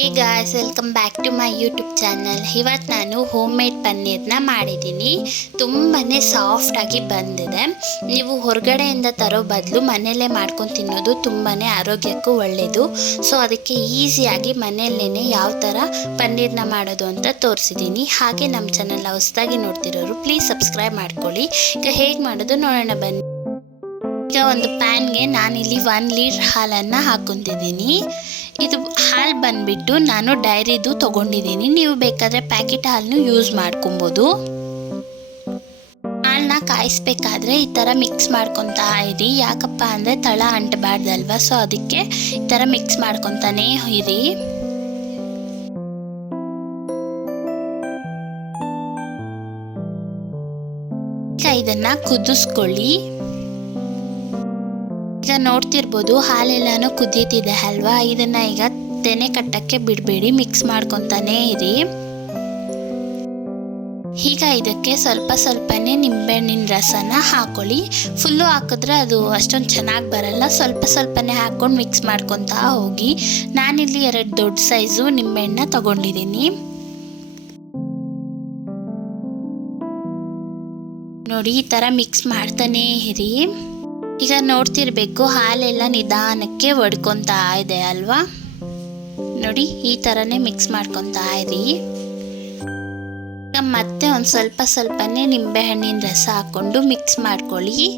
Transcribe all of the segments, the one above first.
Hey guys, welcome back to my YouTube channel. ಇವತ್ತು ನಾನು home made ಪನ್ನೀರ್ನ ಮಾಡಿದ್ದೀನಿ. ತುಂಬಾ ಸಾಫ್ಟಾಗಿ ಬಂದಿದೆ. ನೀವು ಹೊರಗಡೆಯಿಂದ ತರೋ ಬದಲು ಮನೆಯಲ್ಲೇ ಮಾಡ್ಕೊಂಡು ತಿನ್ನೋದು ತುಂಬಾ ಆರೋಗ್ಯಕ್ಕೂ ಒಳ್ಳೆಯದು. ಸೊ ಅದಕ್ಕೆ ಈಸಿಯಾಗಿ ಮನೆಯಲ್ಲೇ ಯಾವ ಥರ ಪನ್ನೀರ್ನ ಮಾಡೋದು ಅಂತ ತೋರಿಸಿದ್ದೀನಿ. ಹಾಗೆ ನಮ್ಮ ಚಾನಲ್ನ ಹೊಸದಾಗಿ ನೋಡ್ತಿರೋರು ಪ್ಲೀಸ್ ಸಬ್ಸ್ಕ್ರೈಬ್ ಮಾಡ್ಕೊಳ್ಳಿ. ಈಗ ಹೇಗೆ ಮಾಡೋದು ನೋಡೋಣ ಬನ್ನಿ. ಈಗ ಒಂದು ಪ್ಯಾನ್ಗೆ ನಾನಿಲ್ಲಿ 1 ಲೀಟರ್ ಹಾಲನ್ನು ಹಾಕ್ಕೊತಿದ್ದೀನಿ. ಇದು ಹಾಲು ಬಂದುಬಿಟ್ಟು ನಾನು ಡೈರಿದು ತೊಗೊಂಡಿದ್ದೀನಿ. ನೀವು ಬೇಕಾದರೆ ಪ್ಯಾಕೆಟ್ ಹಾಲನ್ನು ಯೂಸ್ ಮಾಡ್ಕೊಬೋದು. ಹಾಲನ್ನ ಕಾಯಿಸ್ಬೇಕಾದ್ರೆ ಈ ಥರ ಮಿಕ್ಸ್ ಮಾಡ್ಕೊತಾ ಇರಿ. ಯಾಕಪ್ಪ ಅಂದರೆ ತಳ ಅಂಟಬಾರ್ದಲ್ವ, ಸೊ ಅದಕ್ಕೆ ಈ ಥರ ಮಿಕ್ಸ್ ಮಾಡ್ಕೊತಾನೆ ಇರಿ. ಈಗ ಇದನ್ನು ಕುದಿಸ್ಕೊಳ್ಳಿ. ಈಗ ನೋಡ್ತಿರ್ಬೋದು ಹಾಲೆಲ್ಲಾನು ಕುದೀತಿದೆ ಅಲ್ವಾ. ಇದನ್ನ ಈಗ ತೆನೆ ಕಟ್ಟಕ್ಕೆ ಬಿಡಬೇಡಿ, ಮಿಕ್ಸ್ ಮಾಡ್ಕೊತಾನೆ ಇರಿ. ಈಗ ಇದಕ್ಕೆ ಸ್ವಲ್ಪನೇ ನಿಂಬೆಹಣ್ಣಿನ ರಸನ ಹಾಕೊಳ್ಳಿ. ಫುಲ್ಲು ಹಾಕಿದ್ರೆ ಅದು ಅಷ್ಟೊಂದು ಚೆನ್ನಾಗಿ ಬರಲ್ಲ. ಸ್ವಲ್ಪನೇ ಹಾಕ್ಕೊಂಡು ಮಿಕ್ಸ್ ಮಾಡ್ಕೊತಾ ಹೋಗಿ. ನಾನಿಲ್ಲಿ 2 ದೊಡ್ಡ ಸೈಜು ನಿಂಬೆಹಣ್ಣ ತಗೊಂಡಿದ್ದೀನಿ. ನೋಡಿ ಈ ಥರ ಮಿಕ್ಸ್ ಮಾಡ್ತಾನೆ ಇರಿ. ಈಗ ನೋಡ್ತಿರ್ಬೇಕು ಹಾಲೆಲ್ಲ ನಿಧಾನಕ್ಕೆ ಒಡ್ಕೊತಾ ಇದೆ ಅಲ್ವಾ. ನೋಡಿ ಈ ಥರನೇ ಮಿಕ್ಸ್ ಮಾಡ್ಕೊತಾ ಇರಿ. ಮತ್ತೆ ಒಂದು ಸ್ವಲ್ಪನೇ ನಿಂಬೆಹಣ್ಣಿನ ರಸ ಹಾಕ್ಕೊಂಡು ಮಿಕ್ಸ್ ಮಾಡ್ಕೊಳ್ಳಿ.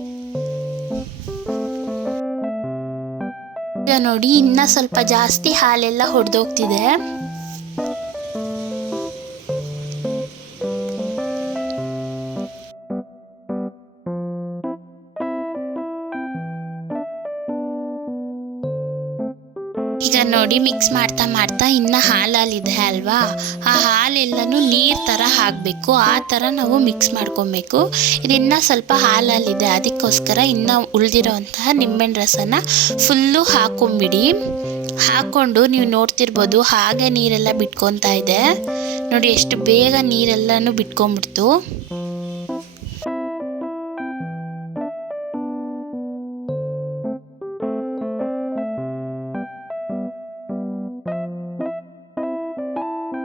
ಈಗ ನೋಡಿ ಇನ್ನ ಸ್ವಲ್ಪ ಜಾಸ್ತಿ ಹಾಲೆಲ್ಲ ಹೊಡೆದೋಗ್ತಿದೆ. ಈಗ ನೋಡಿ ಮಿಕ್ಸ್ ಮಾಡ್ತಾ ಇನ್ನು ಹಾಲಲ್ಲಿದೆ ಅಲ್ವಾ, ಆ ಹಾಲೆಲ್ಲನೂ ನೀರು ಥರ ಹಾಕಬೇಕು. ಆ ಥರ ನಾವು ಮಿಕ್ಸ್ ಮಾಡ್ಕೊಬೇಕು. ಇದನ್ನ ಸ್ವಲ್ಪ ಹಾಲಲ್ಲಿದೆ, ಅದಕ್ಕೋಸ್ಕರ ಇನ್ನು ಉಳಿದಿರೋವಂತಹ ನಿಂಬೆಹಣ್ಣು ರಸನ ಫುಲ್ಲು ಹಾಕೊಂಬಿಡಿ. ಹಾಕ್ಕೊಂಡು ನೀವು ನೋಡ್ತಿರ್ಬೋದು ಹಾಗೆ ನೀರೆಲ್ಲ ಬಿಟ್ಕೊತಾ ಇದೆ. ನೋಡಿ ಎಷ್ಟು ಬೇಗ ನೀರೆಲ್ಲನೂ ಬಿಟ್ಕೊಂಡ್ಬಿಡ್ತು.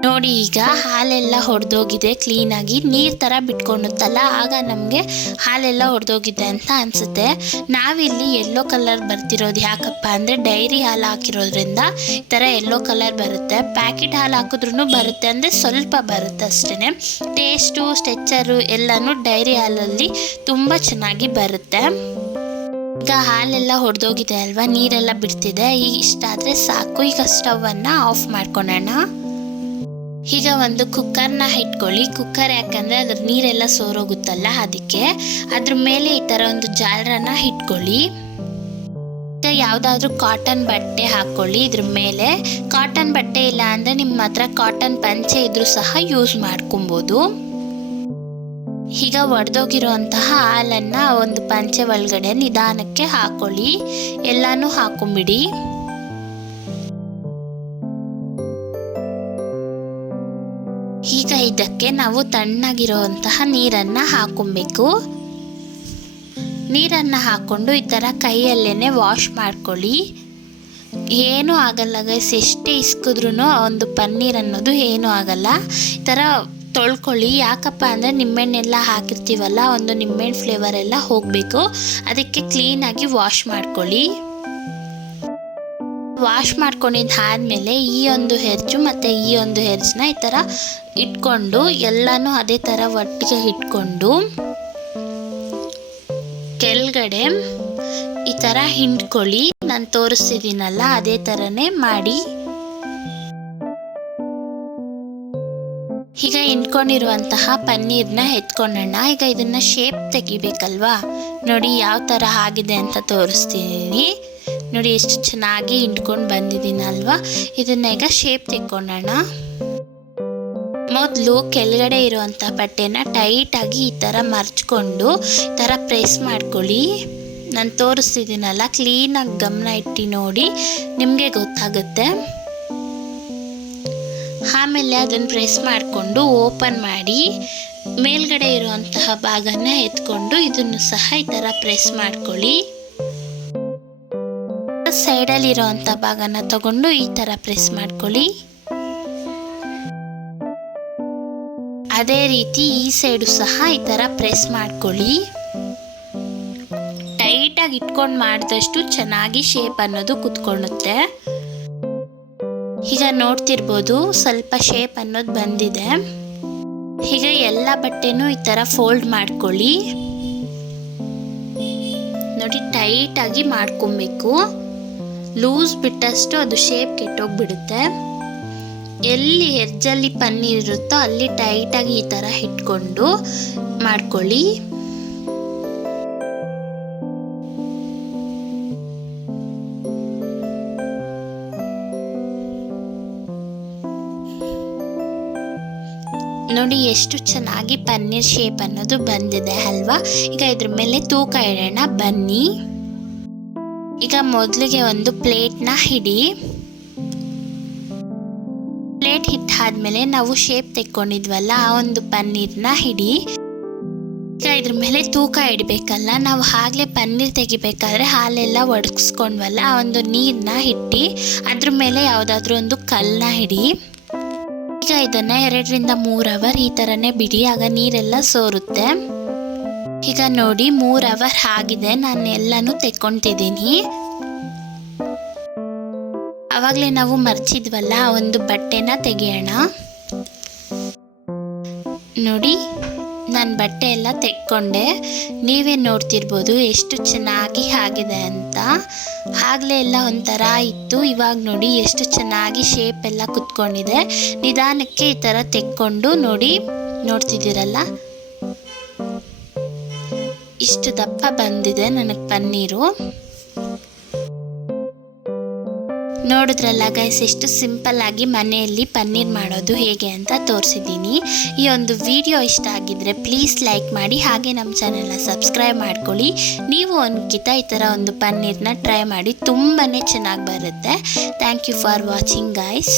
ನೋಡಿ ಈಗ ಹಾಲೆಲ್ಲ ಹೊಡೆದೋಗಿದೆ ಕ್ಲೀನಾಗಿ. ನೀರು ಥರ ಬಿಟ್ಕೊಂಡುತ್ತಲ್ಲ, ಆಗ ನಮಗೆ ಹಾಲೆಲ್ಲ ಹೊಡೆದೋಗಿದೆ ಅಂತ ಅನಿಸುತ್ತೆ. ನಾವಿಲ್ಲಿ ಯೆಲ್ಲೋ ಕಲರ್ ಬರ್ತಿರೋದು ಯಾಕಪ್ಪ ಅಂದರೆ ಡೈರಿ ಹಾಲು ಹಾಕಿರೋದ್ರಿಂದ ಈ ಥರ ಯೆಲ್ಲೋ ಕಲರ್ ಬರುತ್ತೆ. ಪ್ಯಾಕೆಟ್ ಹಾಲು ಹಾಕಿದ್ರೂ ಬರುತ್ತೆ, ಅಂದರೆ ಸ್ವಲ್ಪ ಬರುತ್ತೆ ಅಷ್ಟೇ. ಟೇಸ್ಟು ಸ್ಟ್ರೆಚ್ಚರು ಎಲ್ಲನೂ ಡೈರಿ ಹಾಲಲ್ಲಿ ತುಂಬ ಚೆನ್ನಾಗಿ ಬರುತ್ತೆ. ಈಗ ಹಾಲೆಲ್ಲ ಹೊಡೆದೋಗಿದೆ ಅಲ್ವಾ, ನೀರೆಲ್ಲ ಬಿಡ್ತಿದೆ. ಈಗ ಇಷ್ಟಾದರೆ ಸಾಕು. ಈಗ ಸ್ಟವನ್ನು ಆಫ್ ಮಾಡ್ಕೊಳ್ಳೋಣ. ಈಗ ಒಂದು ಕುಕ್ಕರ್ನ ಇಟ್ಕೊಳ್ಳಿ. ಕುಕ್ಕರ್ ಯಾಕಂದರೆ ಅದ್ರ ನೀರೆಲ್ಲ ಸೋರೋಗುತ್ತಲ್ಲ, ಅದಕ್ಕೆ ಅದ್ರ ಮೇಲೆ ಈ ಥರ ಒಂದು ಜಾಲರನ್ನ ಇಟ್ಕೊಳ್ಳಿ. ಈಗ ಯಾವುದಾದ್ರೂ ಕಾಟನ್ ಬಟ್ಟೆ ಹಾಕ್ಕೊಳ್ಳಿ ಇದ್ರ ಮೇಲೆ. ಕಾಟನ್ ಬಟ್ಟೆ ಇಲ್ಲ ಅಂದರೆ ನಿಮ್ಮ ಹತ್ರ ಕಾಟನ್ ಪಂಚೆ ಇದ್ರೂ ಸಹ ಯೂಸ್ ಮಾಡ್ಕೊಬೋದು. ಈಗ ಒಡೆದೋಗಿರೋಂತಹ ಹಾಲನ್ನು ಒಂದು ಪಂಚೆ ಒಳಗಡೆ ನಿಧಾನಕ್ಕೆ ಹಾಕ್ಕೊಳ್ಳಿ. ಎಲ್ಲನೂ ಹಾಕೊಂಬಿಡಿ. ಈಗ ಇದಕ್ಕೆ ನಾವು ತಣ್ಣಗಿರುವಂತಹ ನೀರನ್ನು ಹಾಕೊಬೇಕು. ನೀರನ್ನು ಹಾಕ್ಕೊಂಡು ಈ ಥರ ಕೈಯಲ್ಲೇ ವಾಶ್ ಮಾಡ್ಕೊಳ್ಳಿ. ಏನೂ ಆಗಲ್ಲ ಗೈಸ್, ಎಷ್ಟೇ ಇಸ್ಕಿದ್ರೂ ಒಂದು ಪನ್ನೀರ್ ಅನ್ನೋದು ಏನೂ ಆಗಲ್ಲ. ಈ ಥರ ತೊಳ್ಕೊಳ್ಳಿ. ಯಾಕಪ್ಪ ಅಂದರೆ ನಿಂಬೆಹಣ್ಣೆಲ್ಲ ಹಾಕಿರ್ತೀವಲ್ಲ, ಒಂದು ನಿಂಬೆಹಣ್ಣು ಫ್ಲೇವರ್ ಎಲ್ಲ ಹೋಗಬೇಕು. ಅದಕ್ಕೆ ಕ್ಲೀನಾಗಿ ವಾಶ್ ಮಾಡ್ಕೊಳ್ಳಿ. ವಾಶ್ ಮಾಡ್ಕೊಂಡಿದ್ದಾದಮೇಲೆ ಈ ಒಂದು ಹೆರ್ಜು ಮತ್ತು ಈ ಒಂದು ಹೆರ್ಜನ್ನ ಈ ಥರ ಇಟ್ಕೊಂಡು ಎಲ್ಲನೂ ಅದೇ ಥರ ಒಟ್ಟಿಗೆ ಇಟ್ಕೊಂಡು ಕೆಳಗಡೆ ಈ ಥರ ಹಿಂಡ್ಕೊಳ್ಳಿ. ನಾನು ತೋರಿಸ್ತಿದ್ದೀನಲ್ಲ ಅದೇ ಥರನೇ ಮಾಡಿ. ಈಗ ಹಿಂಡ್ಕೊಂಡಿರುವಂತಹ ಪನ್ನೀರ್ನ ಎತ್ಕೊಳ್ಳೋಣ. ಈಗ ಇದನ್ನು ಶೇಪ್ ತೆಗಿಬೇಕಲ್ವಾ, ನೋಡಿ ಯಾವ ಥರ ಆಗಿದೆ ಅಂತ ತೋರಿಸ್ತೀನಿ. ನೋಡಿ ಎಷ್ಟು ಚೆನ್ನಾಗಿ ಹಿಂಡ್ಕೊಂಡು ಬಂದಿದ್ದೀನಲ್ವಾ. ಇದನ್ನ ಈಗ ಶೇಪ್ ತೆಕ್ಕೊಳ್ಳೋಣ. ಮೊದಲು ಕೆಳಗಡೆ ಇರುವಂಥ ಬಟ್ಟೆನ ಟೈಟಾಗಿ ಈ ಥರ ಮರ್ಚ್ಕೊಂಡು ಈ ಥರ ಪ್ರೆಸ್ ಮಾಡ್ಕೊಳ್ಳಿ. ನಾನು ತೋರಿಸ್ತಿದ್ದೀನಲ್ಲ, ಕ್ಲೀನಾಗಿ ಗಮನ ಇಟ್ಟು ನೋಡಿ, ನಿಮಗೆ ಗೊತ್ತಾಗುತ್ತೆ. ಆಮೇಲೆ ಅದನ್ನು ಪ್ರೆಸ್ ಮಾಡಿಕೊಂಡು ಓಪನ್ ಮಾಡಿ ಮೇಲ್ಗಡೆ ಇರುವಂತಹ ಭಾಗನ ಎತ್ಕೊಂಡು ಇದನ್ನು ಸಹ ಈ ಥರ ಪ್ರೆಸ್ ಮಾಡ್ಕೊಳ್ಳಿ. ಸೈಡಲ್ಲಿರೋವಂಥ ಭಾಗನ ತಗೊಂಡು ಈ ಥರ ಪ್ರೆಸ್ ಮಾಡ್ಕೊಳ್ಳಿ. ಅದೇ ರೀತಿ ಈ ಸೈಡು ಸಹ ಈ ಥರ ಪ್ರೆಸ್ ಮಾಡ್ಕೊಳ್ಳಿ. ಟೈಟಾಗಿ ಇಟ್ಕೊಂಡು ಮಾಡಿದಷ್ಟು ಚೆನ್ನಾಗಿ ಶೇಪ್ ಅನ್ನೋದು ಕುತ್ಕೊಳ್ಳುತ್ತೆ. ಈಗ ನೋಡ್ತಿರ್ಬೋದು ಸ್ವಲ್ಪ ಶೇಪ್ ಅನ್ನೋದು ಬಂದಿದೆ. ಈಗ ಎಲ್ಲ ಬಟ್ಟೆನೂ ಈ ಥರ ಫೋಲ್ಡ್ ಮಾಡ್ಕೊಳ್ಳಿ. ನೋಡಿ ಟೈಟಾಗಿ ಮಾಡ್ಕೊಬೇಕು. ಲೂಸ್ ಬಿಟ್ಟಷ್ಟು ಅದು ಶೇಪ್ ಕೆಟ್ಟೋಗ್ಬಿಡುತ್ತೆ. ಎಲ್ಲಿ ಎಡ್ಜಲ್ಲಿ ಪನ್ನೀರ್ ಇರುತ್ತೋ ಅಲ್ಲಿ ಟೈಟಾಗಿ ಈ ಥರ ಇಟ್ಕೊಂಡು ಮಾಡ್ಕೊಳ್ಳಿ. ನೋಡಿ ಎಷ್ಟು ಚೆನ್ನಾಗಿ ಪನ್ನೀರ್ ಶೇಪ್ ಅನ್ನೋದು ಬಂದಿದೆ ಅಲ್ವಾ. ಈಗ ಇದ್ರ ಮೇಲೆ ತೂಕ ಇಡೋಣ ಬನ್ನಿ. ಈಗ ಮೊದಲಿಗೆ ಒಂದು ಪ್ಲೇಟ್ನ ಹಿಡಿ. ಪ್ಲೇಟ್ ಹಿಟ್ಟಾದ್ಮೇಲೆ ನಾವು ಶೇಪ್ ತೆಕ್ಕೊಂಡಿದ್ವಲ್ಲ ಆ ಒಂದು ಪನ್ನೀರ್ನ ಹಿಡಿ. ಈಗ ಇದ್ರ ಮೇಲೆ ತೂಕ ಇಡಬೇಕಲ್ಲ. ನಾವು ಆಗಲೇ ಪನ್ನೀರ್ ತೆಗಿಬೇಕಾದ್ರೆ ಹಾಲೆಲ್ಲ ಒಡಗಿಸ್ಕೊಂಡ್ವಲ್ಲ ಆ ಒಂದು ನೀರನ್ನ ಇಟ್ಟು ಅದ್ರ ಮೇಲೆ ಯಾವುದಾದ್ರೂ ಒಂದು ಕಲ್ಲನ್ನ ಹಿಡಿ. ಈಗ ಇದನ್ನ 2 ರಿಂದ 3 ಅವರ್ ಈ ಥರನೇ ಬಿಡಿ, ಆಗ ನೀರೆಲ್ಲ ಸೋರುತ್ತೆ. ಈಗ ನೋಡಿ 3 ಅವರ್ ಆಗಿದೆ. ನಾನು ಎಲ್ಲನೂ ತೆಕ್ಕೊತಿದ್ದೀನಿ. ಆವಾಗಲೇ ನಾವು ಮರ್ಚಿದ್ವಲ್ಲ ಆ ಒಂದು ಬಟ್ಟೆನ ತೆಗೆಯೋಣ. ನೋಡಿ ನಾನು ಬಟ್ಟೆ ಎಲ್ಲ ತೆಕ್ಕೊಂಡೆ. ನೀವೇ ನೋಡ್ತಿರ್ಬೋದು ಎಷ್ಟು ಚೆನ್ನಾಗಿ ಆಗಿದೆ ಅಂತ. ಆಗಲೇ ಎಲ್ಲ ಒಂಥರ ಇತ್ತು, ಇವಾಗ ನೋಡಿ ಎಷ್ಟು ಚೆನ್ನಾಗಿ ಶೇಪ್ ಎಲ್ಲ ಕುತ್ಕೊಂಡಿದೆ. ನಿಧಾನಕ್ಕೆ ಈ ಥರ ತೆಕ್ಕೊಂಡು ನೋಡ್ತಿದ್ದೀರಲ್ಲ ಇಷ್ಟು ದಪ್ಪ ಬಂದಿದೆ ನನಗೆ ಪನ್ನೀರು. ನೋಡಿದ್ರಲ್ಲ ಗೈಸ್ ಎಷ್ಟು ಸಿಂಪಲ್ ಆಗಿ ಮನೆಯಲ್ಲಿ ಪನ್ನೀರ್ ಮಾಡೋದು ಹೇಗೆ ಅಂತ ತೋರಿಸಿದ್ದೀನಿ. ಈ ಒಂದು ವಿಡಿಯೋ ಇಷ್ಟ ಆಗಿದ್ರೆ ಪ್ಲೀಸ್ ಲೈಕ್ ಮಾಡಿ, ಹಾಗೆ ನಮ್ಮ ಚಾನೆಲ್ನ ಸಬ್ಸ್ಕ್ರೈಬ್ ಮಾಡ್ಕೊಳ್ಳಿ. ನೀವು ಒಂದ್ಕಿತ ಈ ಥರ ಒಂದು ಪನ್ನೀರ್ನ ಟ್ರೈ ಮಾಡಿ, ತುಂಬಾ ಚೆನ್ನಾಗಿ ಬರುತ್ತೆ. Thank you for watching guys.